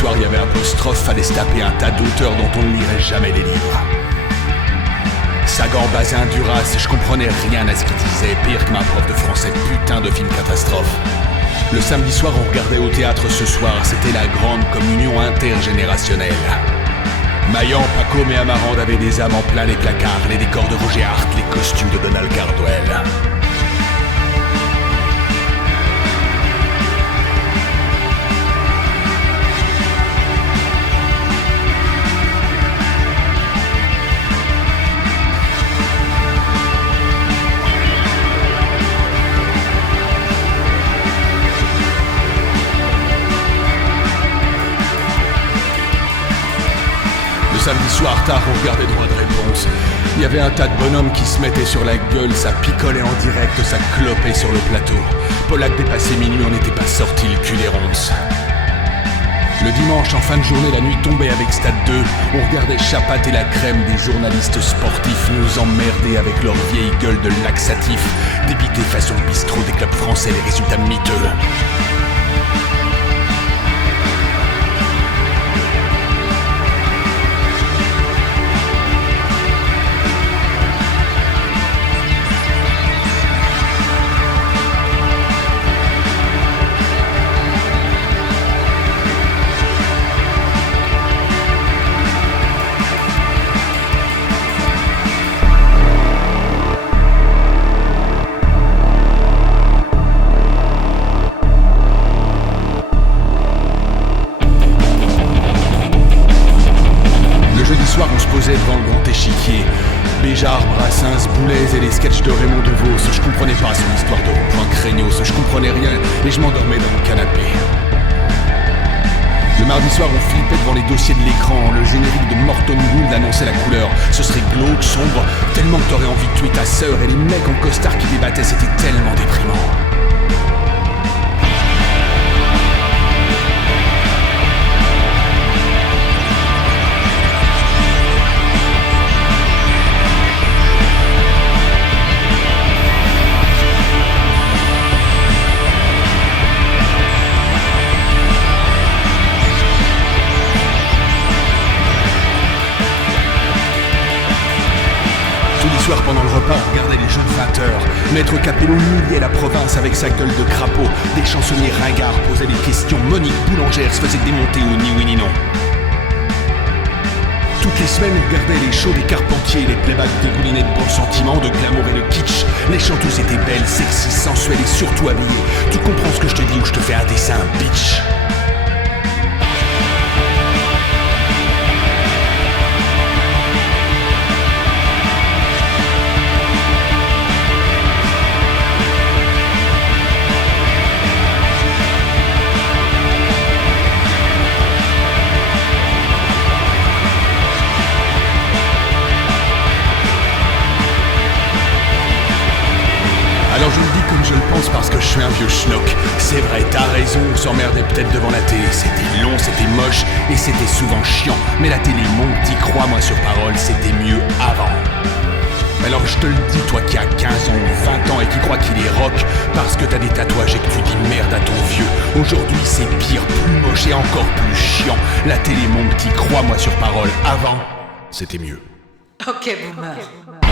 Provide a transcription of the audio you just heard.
soir, il y avait apostrophe, fallait se taper un tas d'auteurs dont on ne lirait jamais les livres. Sagan, Bazin, Duras, je comprenais rien à ce qu'ils disaient, pire que ma prof de français, putain de film catastrophe. Le samedi soir, on regardait au théâtre ce soir, c'était la grande communion intergénérationnelle. Maillan, Paco et Amarande avaient des âmes en plein les placards, les décors de Roger Hart, les costumes de Donald Cardwell. Samedi soir tard, on regardait droit de réponse. Il y avait un tas de bonhommes qui se mettaient sur la gueule, ça picolait en direct, ça clopait sur le plateau. Pollack dépassait minuit, on n'était pas sorti le cul des ronces. Le dimanche, en fin de journée, la nuit tombait avec Stade 2. On regardait Chapat et la crème des journalistes sportifs nous emmerder avec leur vieille gueule de laxatif, débiter façon bistrot des clubs français, les résultats miteux. On se posait devant le grand échiquier. Béjart, Brassens, Boulez et les sketchs de Raymond Devos. Je comprenais pas son histoire de point craignos, je comprenais rien et je m'endormais dans le canapé. Le mardi soir, on flippait devant les dossiers de l'écran. Le générique de Morton Gould annonçait la couleur. Ce serait glauque, sombre, tellement que t'aurais envie de tuer ta sœur. Et les mecs en costard qui débattaient, c'était tellement déprimant. Pendant le repas, on regardait les jeux de 20h. Maître Capello humiliait la province avec sa gueule de crapaud. Des chansonniers ringards posaient des questions. Monique Boulangère se faisait démonter au ni oui ni non. Toutes les semaines, on regardait les shows des Carpentiers. Les playbacks dégoulinés de bons sentiments, de glamour et de kitsch. Les chanteuses étaient belles, sexy, sensuelles et surtout habillées. Tu comprends ce que je te dis ou je te fais un dessin, bitch. Alors je le dis comme je le pense parce que je suis un vieux schnock. C'est vrai, t'as raison, on s'emmerdait peut-être devant la télé. C'était long, c'était moche et c'était souvent chiant. Mais la télé, mon petit, crois-moi sur parole, c'était mieux avant. Alors je te le dis, toi qui as 15 ans, 20 ans et qui crois qu'il est rock parce que t'as des tatouages et que tu dis merde à ton vieux. Aujourd'hui c'est pire, plus moche et encore plus chiant. La télé, mon petit, crois-moi sur parole, avant, c'était mieux. Ok, boomer.